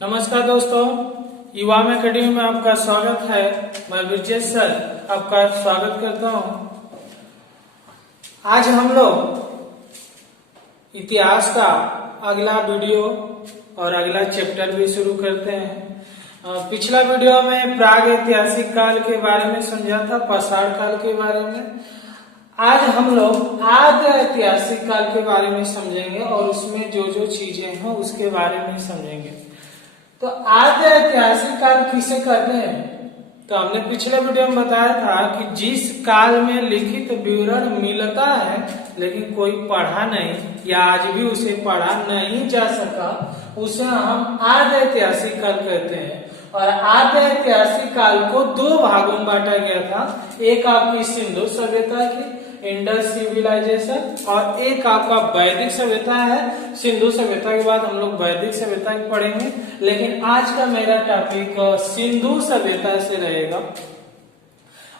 नमस्कार दोस्तों, युवाम एकेडमी में आपका स्वागत है। मैं ब्रिजेश सर आपका स्वागत करता हूं। आज हम लोग इतिहास का अगला वीडियो और अगला चैप्टर भी शुरू करते हैं। पिछला वीडियो में प्राग ऐतिहासिक काल के बारे में समझा था, पाषाण काल के बारे में। आज हम लोग आद्य ऐतिहासिक काल के बारे में समझेंगे और उसमें जो जो चीजें हैं उसके बारे में समझेंगे। तो आद्य ऐतिहासिक काल किसे कहते हैं? तो हमने पिछले वीडियो में बताया था कि जिस काल में लिखित विवरण मिलता है लेकिन कोई पढ़ा नहीं या आज भी उसे पढ़ा नहीं जा सका, उसे हम आद्य ऐतिहासिक काल कहते हैं। और आद्य ऐतिहासिक काल को दो भागों में बांटा गया था। एक आपकी सिंधु सभ्यता की इंडस सिविलाइजेशन और एक आपका वैदिक सभ्यता है। सिंधु सभ्यता के बाद हम लोग वैदिक सभ्यता पढ़ेंगे, लेकिन आज का मेरा टॉपिक सिंधु सभ्यता से रहेगा।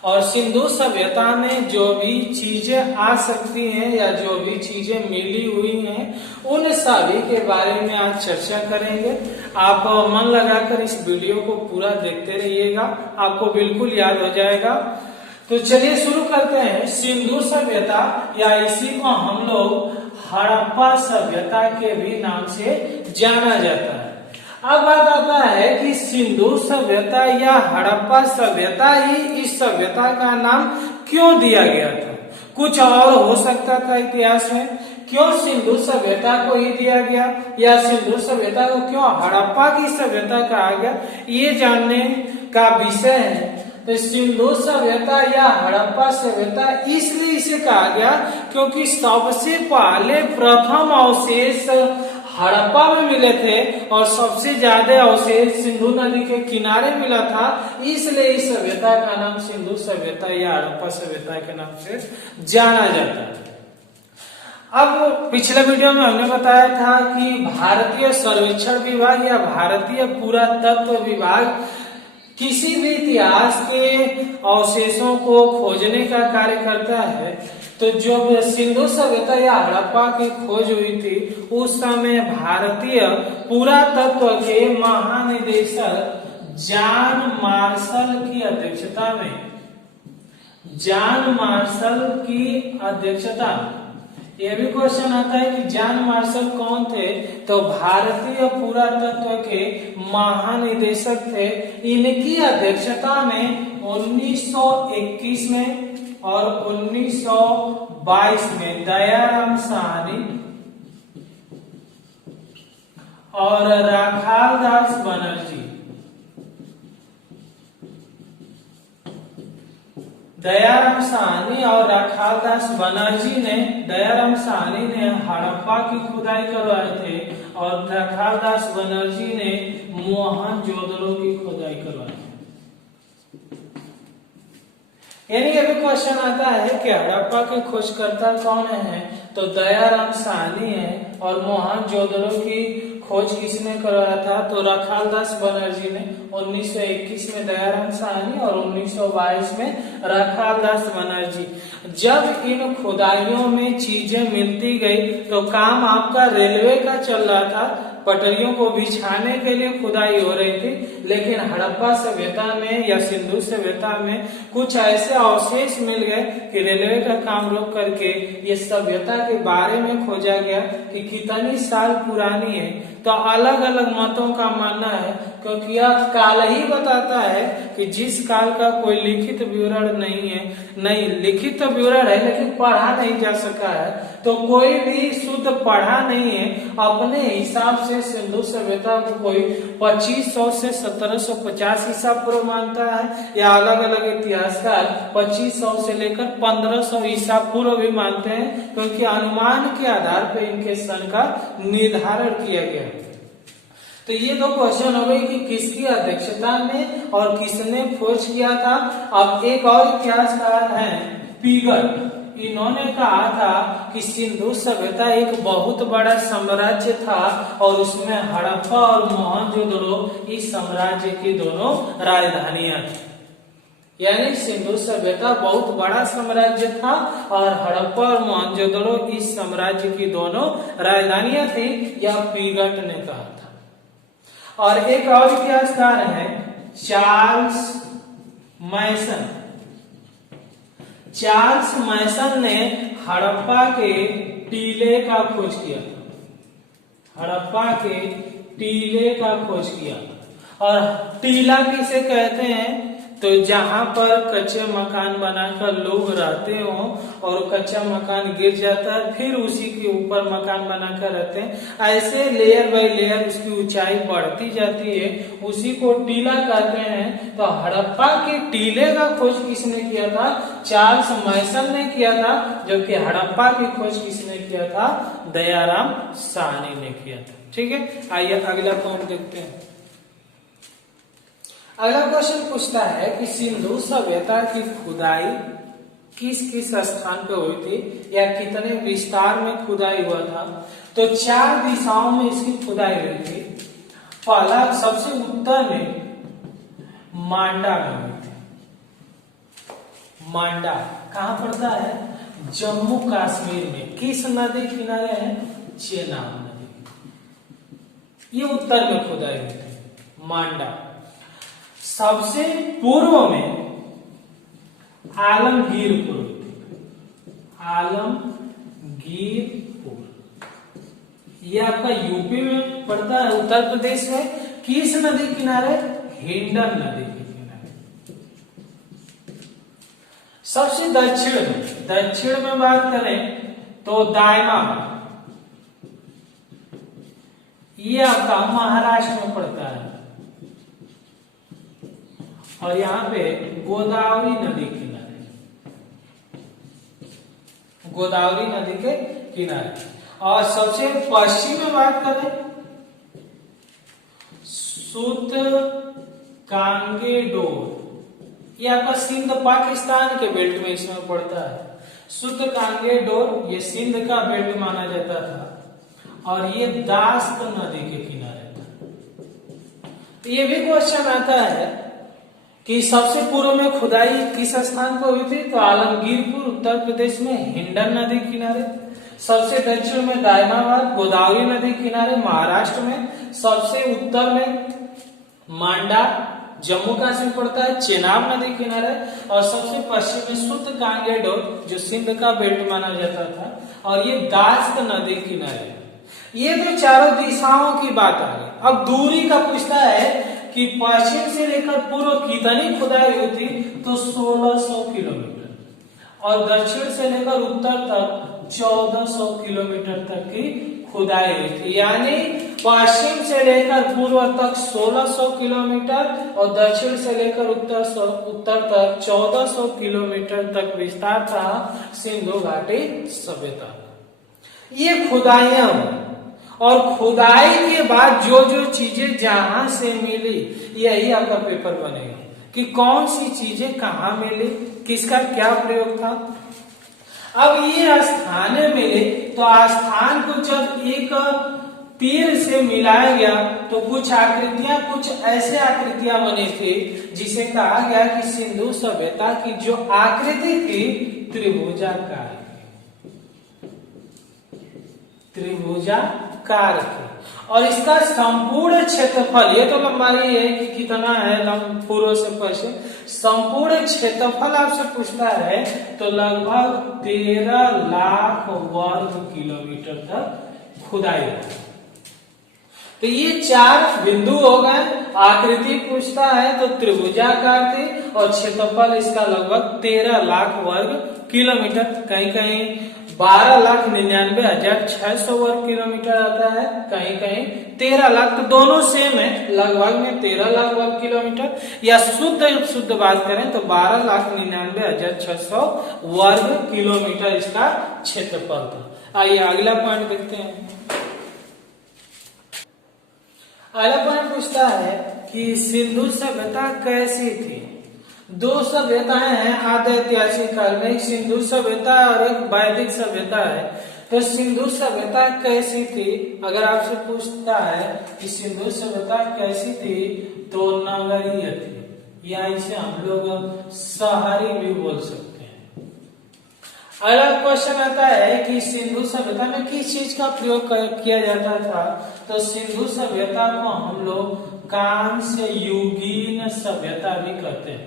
और सिंधु सभ्यता में जो भी चीजें आ सकती हैं या जो भी चीजें मिली हुई हैं उन सभी के बारे में आज चर्चा करेंगे। आप मन लगाकर इस वीडियो को पूरा देखते रहिएगा, आपको बिल्कुल याद हो जाएगा। तो चलिए शुरू करते हैं। सिंधु सभ्यता या इसी को हम लोग हड़प्पा सभ्यता के भी नाम से जाना जाता है। अब बात आता है कि सिंधु सभ्यता या हड़प्पा सभ्यता ही इस सभ्यता का नाम क्यों दिया गया था? कुछ और हो सकता था इतिहास में। क्यों सिंधु सभ्यता को ही दिया गया या सिंधु सभ्यता को क्यों हड़प्पा की सभ्यता कहा गया, ये जानने का विषय है। तो सिंधु सभ्यता या हड़प्पा सभ्यता इसलिए इसे कहा गया क्योंकि सबसे पहले प्रथम अवशेष हड़प्पा में मिले थे और सबसे ज्यादा अवशेष सिंधु नदी के किनारे मिला था। इसलिए इस सभ्यता का नाम सिंधु सभ्यता या हड़प्पा सभ्यता के नाम से जाना जाता है। अब पिछले वीडियो में हमने बताया था कि भारतीय सर्वेक्षण विभाग या भारतीय पुरातत्व विभाग किसी भी इतिहास के अवशेषों को खोजने का कार्य करता है। तो जब सिंधु सभ्यता या हड़प्पा की खोज हुई थी उस समय भारतीय पुरातत्व के महानिदेशक जॉन मार्शल की अध्यक्षता ये भी क्वेश्चन आता है कि जॉन मार्शल कौन थे? तो भारतीय पुरातत्व के महानिदेशक थे। इनकी अध्यक्षता में 1921 में और 1922 में दयाराम साहनी और राखालदास बनर्जी दयाराम साहनी ने हड़प्पा की खुदाई करवाए थे और राखालदास बनर्जी ने मोहनजोदड़ो की खुदाई करवाई। यानी अभी क्वेश्चन आता है कि हड़प्पा के खोजकर्ता कौन है? तो दयाराम साहनी है। और मोहनजोदड़ो की खोज किसने करवाया था? तो राखालदास बनर्जी ने। 1921 में दयाराम साहनी और 1922 में राखालदास बनर्जी। जब इन खुदाइयों में चीजें मिलती गई तो काम आपका रेलवे का चल रहा था, पटरियों को बिछाने के लिए खुदाई हो रही थी। लेकिन हड़प्पा सभ्यता में या सिंधु सभ्यता में कुछ ऐसे अवशेष मिल गए कि रेलवे का काम रोक करके ये सभ्यता के बारे में खोजा गया कि कितनी साल पुरानी है। तो अलग अलग मतों का मानना है क्योंकि यह काल ही बताता है कि जिस काल का कोई लिखित विवरण नहीं है, लिखित तो विवरण है लेकिन पढ़ा नहीं जा सका है। तो कोई भी शुद्ध पढ़ा नहीं है। अपने हिसाब से सिंधु सभ्यता को कोई 2500 से 1750 ईसा पूर्व मानता है या अलग अलग इतिहासकार 2500 से लेकर 1500 ईसा पूर्व भी मानते हैं, क्योंकि अनुमान के आधार पर इनके सन का निर्धारण किया गया। तो ये दो क्वेश्चन हो गए कि किसकी अध्यक्षता में और किसने खोज किया था। अब एक और इतिहासकार है पीगल, इन्होंने कहा था कि सिंधु सभ्यता एक बहुत बड़ा साम्राज्य था और उसमें हड़प्पा और मोहनजोदड़ो इस साम्राज्य की दोनों राजधानियां थी। यानी सिंधु सभ्यता बहुत बड़ा साम्राज्य था और हड़प्पा और मोहनजोदड़ो इस साम्राज्य की दोनों राजधानियां थी, यह पीगट ने कहा था। और एक और इतिहासकार है चार्ल्स मैसन। चार्ल्स मैसन ने हड़प्पा के टीले का खोज किया था। हड़प्पा के टीले का खोज किया। और टीला किसे कहते हैं? तो जहां पर कच्चे मकान बनाकर लोग रहते हो और कच्चा मकान गिर जाता है, फिर उसी के ऊपर मकान बनाकर रहते हैं, ऐसे लेयर बाय लेयर उसकी ऊंचाई बढ़ती जाती है, उसी को टीला कहते हैं। तो हड़प्पा के टीले का खोज किसने किया था? चार्ल्स मैसन ने किया था। जबकि हड़प्पा की खोज किसने किया था? दयाराम साहनी ने किया था। ठीक है, आइए अगला पॉइंट देखते हैं। अगला क्वेश्चन पूछता है कि सिंधु सभ्यता की खुदाई किस किस स्थान पे हुई थी या कितने विस्तार में खुदाई हुआ था? तो 4 दिशाओं में इसकी खुदाई हुई थी। पहला सबसे उत्तर में मांडा में हुई थी। मांडा कहां पड़ता है? जम्मू कश्मीर में। किस नदी किनारे है? चेनाब नदी। ये उत्तर में खुदाई हुई थी, मांडा। सबसे पूर्व में आलमगीरपुर। आलमगीरपुर ये आपका यूपी में पड़ता है, उत्तर प्रदेश में। किस नदी किनारे? हिंडन नदी के किनारे। सबसे दक्षिण में बात करें तो दायमा, ये आपका महाराष्ट्र में पड़ता है। और यहाँ पे गोदावरी नदी किनारे, गोदावरी नदी के किनारे। और सबसे पश्चिम में बात करें सुत कांगेडोर, ये आपका सिंध पाकिस्तान के बेल्ट में इसमें पड़ता है। सुत कांगेडोर ये सिंध का बेल्ट माना जाता था और ये दास्त नदी के किनारे था। तो ये भी क्वेश्चन आता है कि सबसे पूर्व में खुदाई किस स्थान पर हुई थी? तो आलमगीरपुर उत्तर प्रदेश में हिंडन नदी किनारे। सबसे दक्षिण में दायमाबाद गोदावरी नदी किनारे महाराष्ट्र में। सबसे उत्तर में मांडा जम्मू कश्मीर पड़ता है, चेनाब नदी किनारे। और सबसे पश्चिम में सुत कांगेडोर जो सिंध का बेल्ट माना जाता था और ये दास्त नदी किनारे। ये तो चारों दिशाओं की बात आ गई। अब दूरी का पूछता है कि पश्चिम से लेकर पूर्व कितनी खुदाई हुई थी? तो 1600 किलोमीटर। और दक्षिण से लेकर उत्तर तक 1400 किलोमीटर तक की खुदाई हुई थी। यानी पश्चिम से लेकर पूर्व तक 1600 किलोमीटर और दक्षिण से लेकर उत्तर तक 1400 किलोमीटर तक विस्तार था सिंधु घाटी सभ्यता। ये खुदाइयां और खुदाई के बाद जो जो चीजें जहां से मिली, यही आपका पेपर बनेगा कि कौन सी चीजें कहां मिली, किसका क्या प्रयोग था। अब ये स्थान मिले तो स्थान को जब एक तीर से मिलाया गया तो कुछ आकृतियां, कुछ ऐसे आकृतियां बनी थी जिसे कहा गया कि सिंधु सभ्यता की जो आकृति थी त्रिभुजाकार, त्रिभुजाकार थी। और इसका संपूर्ण क्षेत्रफल, ये तो लंबाई है कि कितना है पूर्व से पश्चिम, संपूर्ण क्षेत्रफल आपसे पूछता है तो लगभग 13 लाख वर्ग किलोमीटर तक खुदाई है। तो ये 4 बिंदु हो गए। आकृति पूछता है तो त्रिभुजाकार थी और क्षेत्रफल इसका लगभग 13 लाख वर्ग किलोमीटर, कहीं कहीं 12,99,600 वर्ग किलोमीटर आता है, कहीं कहीं 13 लाख, तो दोनों सेम है, लगभग में 13 लाख वर्ग किलोमीटर। या शुद्ध बात करें तो 12,99,600 वर्ग किलोमीटर इसका क्षेत्रफल था। आइए अगला पॉइंट देखते हैं। अगला पॉइंट पूछता है कि सिंधु सभ्यता कैसी थी। 2 सभ्यताएं हैं आद्य ऐतिहासिक काल में, एक सिंधु सभ्यता और एक वैदिक सभ्यता है। तो सिंधु सभ्यता कैसी थी? अगर आपसे पूछता है कि सिंधु सभ्यता कैसी थी तो नगरीय थी, या इसे हम लोग शहरी भी बोल सकते हैं। अगला क्वेश्चन आता है कि सिंधु सभ्यता में किस चीज का प्रयोग किया जाता था। तो सिंधु सभ्यता को हम लोग कांस्य युगीन सभ्यता भी कहते हैं,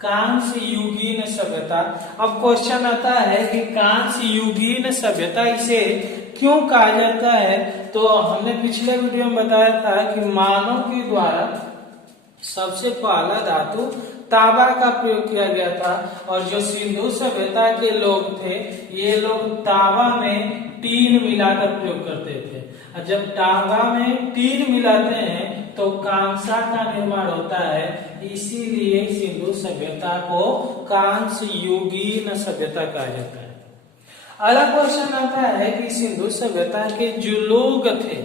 कांस्य युगीन सभ्यता। अब क्वेश्चन आता है कि कांस्य युगीन सभ्यता इसे क्यों कहा जाता है। तो हमने पिछले वीडियो में बताया था कि मानव के द्वारा सबसे पहला धातु तांबा का प्रयोग किया गया था, और जो सिंधु सभ्यता के लोग थे ये लोग तांबा में टीन मिलाकर प्रयोग करते थे। और जब तांबा में टीन मिलाते हैं तो कांसा का निर्माण होता है, इसीलिए सिंधु सभ्यता को कांस्य युगीन सभ्यता कहा जाता है। अगला क्वेश्चन आता है कि सिंधु सभ्यता के जो लोग थे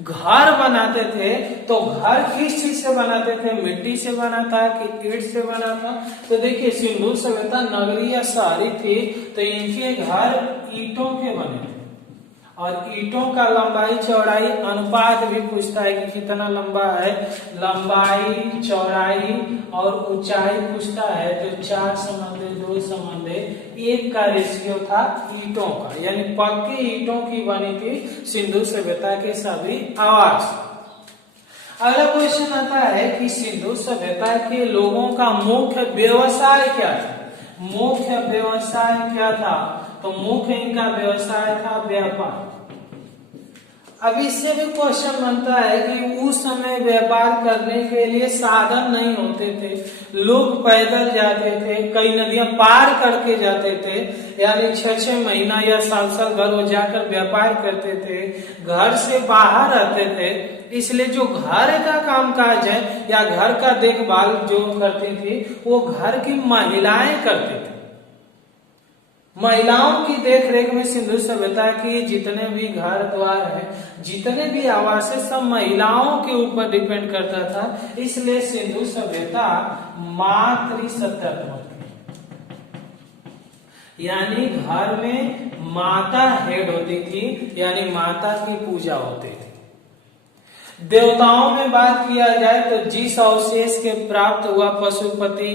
घर बनाते थे, तो घर किस चीज से बनाते थे, मिट्टी से बना था कि ईंट से बना था। तो देखिए सिंधु सभ्यता नगरी या शहरी थी, तो इनके घर ईंटों के बने थे, और ईंटों का लंबाई चौड़ाई अनुपात भी पूछता है कि कितना लंबा है, लंबाई चौड़ाई और ऊंचाई पूछता है। तो 4:2:1 का रेशियो था ईंटों का, यानी पक्के ईंटों की बनी थी सिंधु सभ्यता के सभी आवास। अगला क्वेश्चन आता है कि सिंधु सभ्यता के लोगों का मुख्य व्यवसाय क्या था। मुख्य व्यवसाय क्या था, तो मुख्य इनका व्यवसाय था व्यापार। अब इससे भी क्वेश्चन बनता है कि उस समय व्यापार करने के लिए साधन नहीं होते थे, लोग पैदल जाते थे, कई नदियां पार करके जाते थे, यानी 6-6 महीना या साल घर वो जाकर व्यापार करते थे, घर से बाहर रहते थे। इसलिए जो घर का कामकाज है या घर का देखभाल जो करती थी वो घर की महिलाएं करते थे। महिलाओं की देख रेख में सिंधु सभ्यता की जितने भी घर द्वार है, जितने भी आवास है, सब महिलाओं के ऊपर डिपेंड करता था। इसलिए सिंधु सभ्यता मातृसत्तात्मक थी, यानी घर में माता हेड होती थी, यानी माता की पूजा होती थी। देवताओं में बात किया जाए तो जिस अवशेष के प्राप्त हुआ पशुपति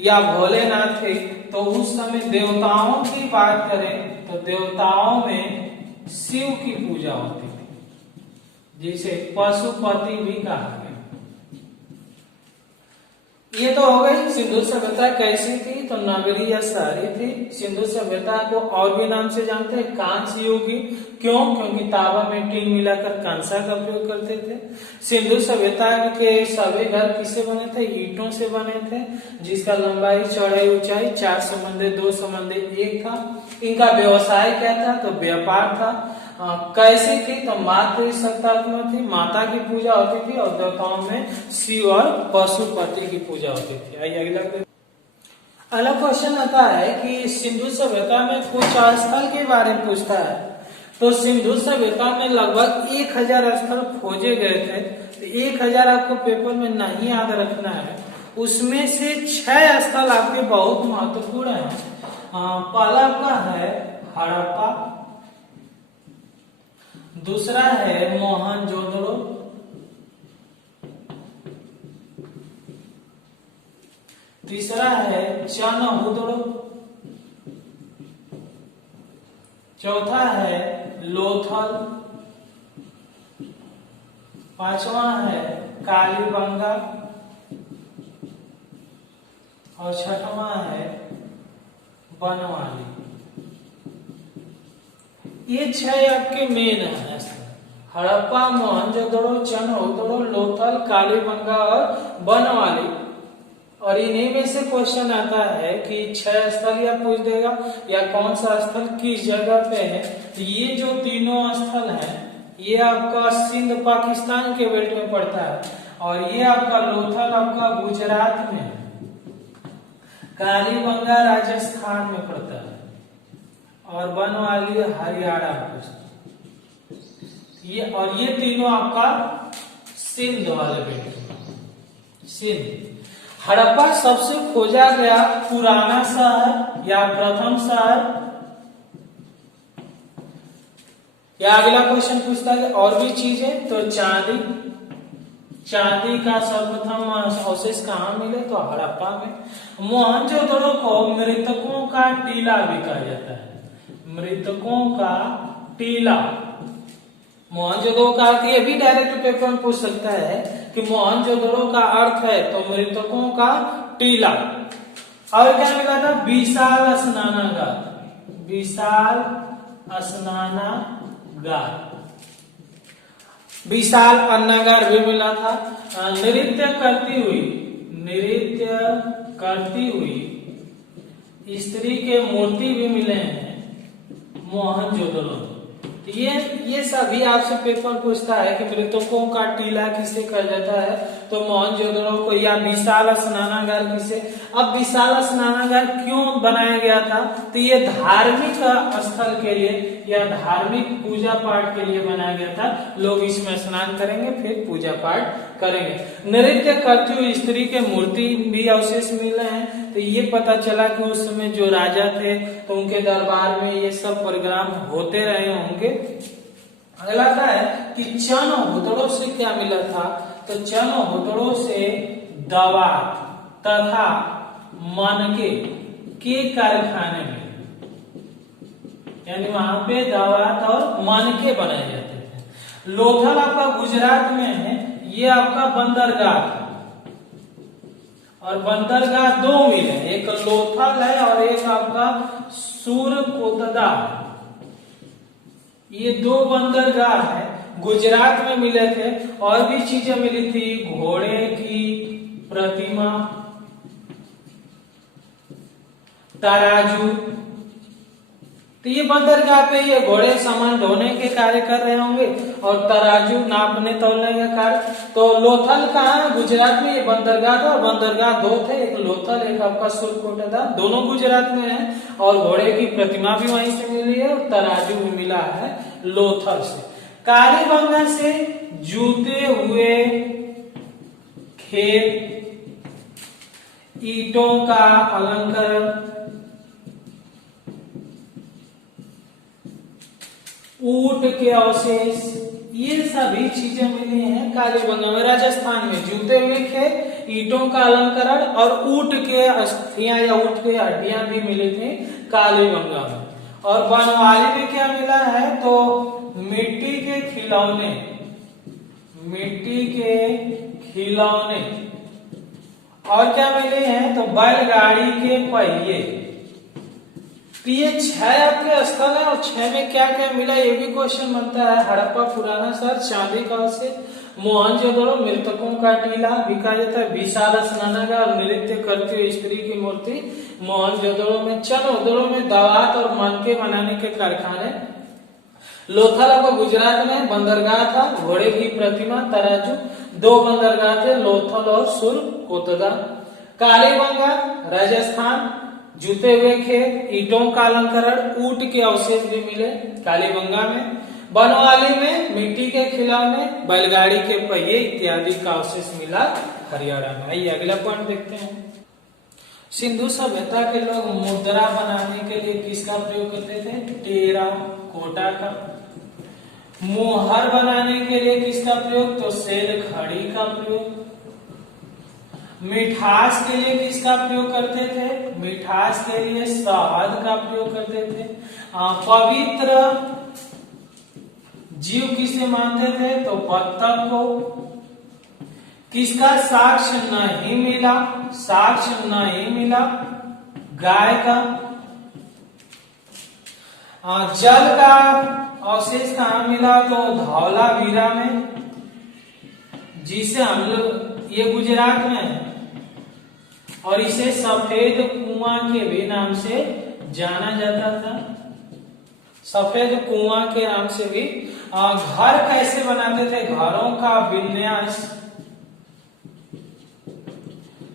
या भोलेनाथ थे, तो उस समय देवताओं की बात करें तो देवताओं में शिव की पूजा होती थी, जिसे पशुपति भी कहा गया। ये तो हो गई सिंधु सभ्यता कैसी थी, तो नगरी या शहरी थी। सिंधु सभ्यता को और भी नाम से जानते हैं, कांस्य युगी। क्यों? क्योंकि तांबा में टीन मिलाकर कांसा का प्रयोग करते थे। सिंधु सभ्यता के सभी घर किससे बने थे? ईंटों से बने थे, जिसका लंबाई चौड़ाई ऊंचाई 4:2:1 था। इनका व्यवसाय क्या था? तो व्यापार था। कैसी थी? तो मातृसत्तात्मक थी, माता की पूजा होती थी, और देवताओं में शिव और पशुपति की पूजा होती थी। आइए अगला क्वेश्चन आता है कि सिंधु सभ्यता में कुछ स्थल के बारे में पूछता है। तो सिंधु सभ्यता में लगभग 1000 स्थल खोजे गए थे। तो 1000 आपको पेपर में नहीं याद रखना है, उसमें से 6 स्थल आपके बहुत महत्वपूर्ण है। पहला आपका है हड़प्पा, दूसरा है मोहनजोदड़ो, तीसरा है चनहुदड़ो, चौथा है लोथल, पांचवा है कालीबंगा, और छठवां है बनवाली। ये 6 आपके मेन है, हड़प्पा, मोहनजोदड़ो, चनहुदड़ो, लोथल, कालीबंगा और बनवाली। और इन्हीं में से क्वेश्चन आता है कि 6 स्थल या पूछ देगा या कौन सा स्थल किस जगह पे है। तो ये जो तीनों स्थल हैं, ये आपका सिंध पाकिस्तान के बेल्ट में पड़ता है, और ये आपका लोथल आपका गुजरात में है, कालीबंगा राजस्थान में पड़ता है, और बनवाली हरियाणा में। ये तीनों आपका सिंध वाले बेल्ट में। सिंध हड़प्पा सबसे खोजा गया पुराना शहर या प्रथम शहर, या अगला क्वेश्चन पूछता है और भी चीज है। तो चांदी का सर्वप्रथम अवशेष कहाँ मिले? तो हड़प्पा में। मोहनजोदड़ो को मृतकों का टीला भी कहा जाता है। मृतकों का टीला। मोहनजोदड़ो का अर्थ, ये भी डायरेक्ट पेपर में पूछ सकता है कि मोहनजोदड़ो का अर्थ है तो मृतकों का टीला। और क्या मिला था? विशाल स्नानागार, विशाल स्नानागार, विशाल अन्नागार भी मिला था। नृत्य करती हुई, नृत्य करती हुई स्त्री के मूर्ति भी मिले हैं मोहनजोदड़ो। ये सभी आपसे पेपर पूछता है कि मृतकों का टीला किसे कहा जाता है, तो मोहनजोदड़ो को, या विशाल स्नानागार किसे। अब विशाल स्नानागार क्यों बनाया गया था? तो ये धार्मिक स्थल के लिए या धार्मिक पूजा पाठ के लिए बनाया गया था। लोग इसमें स्नान करेंगे फिर पूजा पाठ करेंगे। नृत्य करती हुई स्त्री के मूर्ति भी अवशेष मिले हैं, तो ये पता चला कि उस समय जो राजा थे तो उनके दरबार में ये सब प्रोग्राम होते रहे होंगे। अगला था है कि चन होतड़ों से क्या मिला था? तो चन होतड़ों से दवा तथा मनके के कारखाने में, यानी वहां पे दवा और मनके बनाए जाते थे। लोथल आपका गुजरात में है, ये आपका बंदरगाह है। और बंदरगाह दो मिले, एक लोथल है और एक आपका सूरकोतदा है। ये दो बंदरगाह है, गुजरात में मिले थे। और भी चीजें मिली थी, घोड़े की प्रतिमा, तराजू। तो ये बंदरगाह पे ये घोड़े सामान ढोने के कार्य कर रहे होंगे और तराजू नापने तोलने का कार्य। तो लोथल कहाँ? गुजरात में ये बंदरगाह था। और बंदरगाह दो थे, एक लोथल एक आपका सूरकोटदा, दोनों गुजरात में है। और घोड़े की प्रतिमा भी वहीं से मिली है और तराजू भी मिला है लोथल से। कालीबंगा से जूते हुए खेत, ईंटों का अलंकरण, ऊंट के अवशेष, ये सभी चीजें मिली हैं कालीबंगा में। राजस्थान में जूते हुए खेत, ईंटों का अलंकरण और ऊंट के अस्थियां या ऊंट की हड्डियां भी मिली थी कालीबंगा में। और बनवाली में क्या मिला है? तो मिट्टी के खिलौने, मिट्टी के खिलौने। और क्या मिले हैं? तो बैलगाड़ी के पहिए। तो ये 6 आपके स्थल है और 6 में क्या क्या मिला, ये भी क्वेश्चन बनता है। हड़प्पा पुराना शहर, चांदी काल से, मोहनजोदड़ो मृतकों का टीला भी कहा जाता है, विशाल स्नानागार और नृत्य करती हुई स्त्री की मूर्ति मोहनजोदड़ो में, चनोदड़ो में दावत और मनके बनाने के कारखाने, लोथल को गुजरात में बंदरगाह था, घोड़े की प्रतिमा, तराजू, 2 बंदरगाह थे, लोथल और सूरकोतदा। कालीबंगा राजस्थान, जूते हुए खेत, ईंटों का अलंकरण, ऊंट के अवशेष भी मिले कालीबंगा में। बनवाली में मिट्टी के खिलौने, बैलगाड़ी के पहिए इत्यादि का अवशेष मिला हरियाणा में। आइए अगला पॉइंट देखते हैं। सिंधु सभ्यता के लोग मुद्रा बनाने के लिए किसका प्रयोग करते थे? टेराकोटा का। मोहर बनाने के लिए किसका प्रयोग? तो सेल खड़ी का प्रयोग। मिठास के लिए किसका प्रयोग करते थे? मिठास के लिए शहद का प्रयोग करते थे। पवित्र जीव किसे मानते थे? तो बत्तख को। किसका साक्ष्य नहीं मिला? साक्ष्य नहीं मिला गाय का। जल का अवशेष कहाँ मिला? तो धौलावीरा में, जिसे हम लोग, ये गुजरात में है और इसे सफेद कुआं के भी नाम से जाना जाता था। सफेद कुआं के नाम से भी। घर कैसे बनाते थे? घरों का विन्यास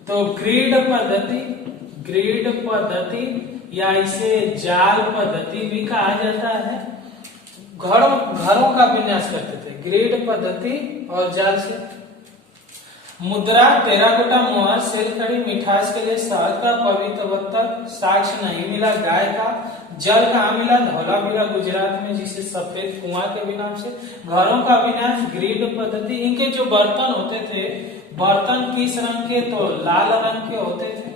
तो ग्रिड पद्धति, ग्रिड पद्धति या इसे जाल पद्धति भी कहा जाता है। घरों का विन्यास करते थे ग्रिड पद्धति और जाल से। मुद्रा टेराकोटा, मोहर, सेल खड़ी, मिठास के लिए शहद का, पवित्र बत्तख, साक्ष्य नहीं मिला गाय का। जल कहाँ मिला? धौलावीरा गुजरात में, जिसे सफेद कुआं के भी नाम से। घरों का विन्यास ग्रिड पद्धति। इनके जो बर्तन होते थे, बर्तन किस रंग के? तो लाल रंग के होते थे।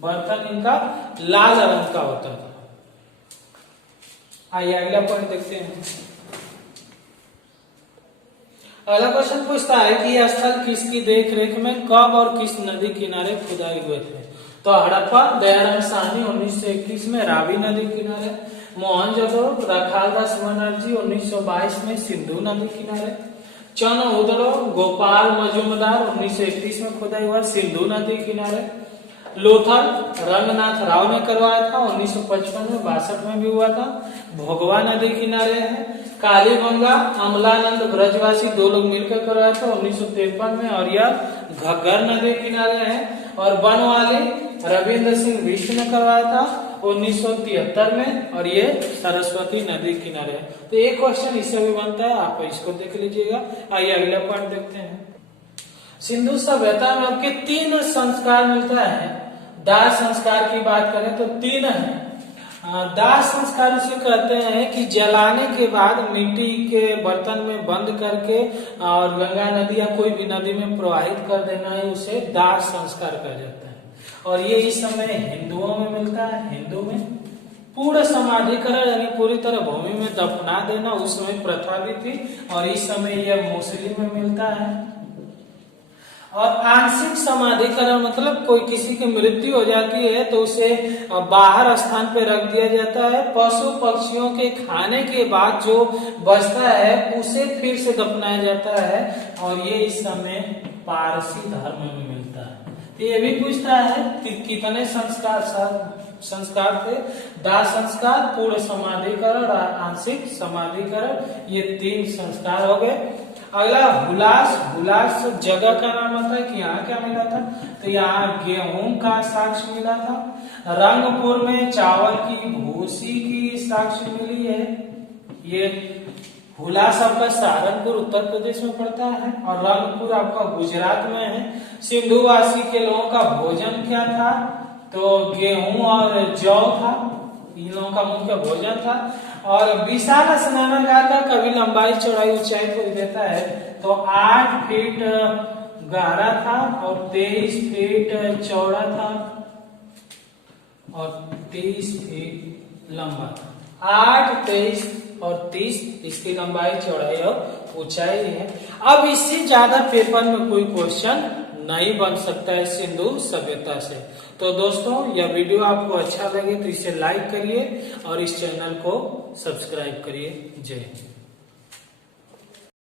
बर्तन इनका लाल रंग का होता था। आइए अगला पॉइंट देखते हैं। अगला क्वेश्चन पूछता है कि यह स्थल किसकी देखरेख में कब और किस नदी किनारे खुदाई हुए थे। तो हड़प्पा दयाराम साहनी 1921 में रावी नदी किनारे, मोहनजोदड़ो रखालदास बनर्जी 1922 में सिंधु नदी किनारे, चनउदड़ो गोपाल मजूमदार 1931 में खुदाई हुआ सिंधु नदी किनारे, लोथल रंगनाथ राव ने करवाया था 1955 में, 62 में भी हुआ था, भोगवा नदी किनारे है, कालीगंगा अमलानंद ब्रजवासी 2 लोग मिलकर करवाया था 1953 में, और यह घग्गर नदी किनारे है, और बनवाली रविंद्र सिंह बिष्ट ने करवाया था 1973 में, और ये सरस्वती नदी किनारे है। तो एक क्वेश्चन इससे भी बनता है, आप इसको देख लीजिएगा। आइए अगला पॉइंट देखते हैं। सिंधु सभ्यता में आपके 3 संस्कार मिलता है। दाह संस्कार की बात करें तो 3 है। दाह संस्कार उसे कहते हैं कि जलाने के बाद मिट्टी के बर्तन में बंद करके और गंगा नदी या कोई भी नदी में प्रवाहित कर देना है, उसे दाह संस्कार कहा जाता है। और ये इस समय हिंदुओं में मिलता है। हिंदू में पूर्ण समाधिकरण यानी पूरी तरह भूमि में दफना देना उस समय प्रथा भी थी, और इस समय यह मुस्लिम में मिलता है। और आंशिक समाधिकरण मतलब कोई किसी की मृत्यु हो जाती है तो उसे बाहर स्थान पे रख दिया जाता है, पशु पक्षियों के खाने के बाद जो बचता है उसे फिर से दफनाया जाता है, और ये इस समय पारसी धर्म में मिलता है। तो ये भी पूछता है कि कितने संस्कार थे। दाह संस्कार, पूर्ण समाधिकरण और आंशिक समाधिकरण, ये 3 संस्कार हो गए। अगला हुलास। हुलास जगह का नाम होता है कि यहाँ क्या मिला था, तो यहाँ गेहूं का साक्ष्य मिला था। रंगपुर में चावल की भूसी की साक्ष्य मिली है। ये हुलास आपका सहारनपुर उत्तर प्रदेश में पड़ता है, और रंगपुर आपका गुजरात में है। सिंधुवासी के लोगों का भोजन क्या था, तो गेहूं और जौ था, इन लोगों का मुख्य भोजन था। और विशाल स्नानागार का कभी लंबाई चौड़ाई ऊंचाई को देता है तो 8 फीट गहरा था और 23 फीट चौड़ा था और 23 फीट लंबा था। 8, 23 और 30 इसकी लंबाई चौड़ाई और ऊंचाई है। अब इससे ज्यादा पेपर में कोई क्वेश्चन नहीं बन सकता है सिंधु सभ्यता से। तो दोस्तों, यह वीडियो आपको अच्छा लगे तो इसे लाइक करिए और इस चैनल को सब्सक्राइब करिए। जय हिंद।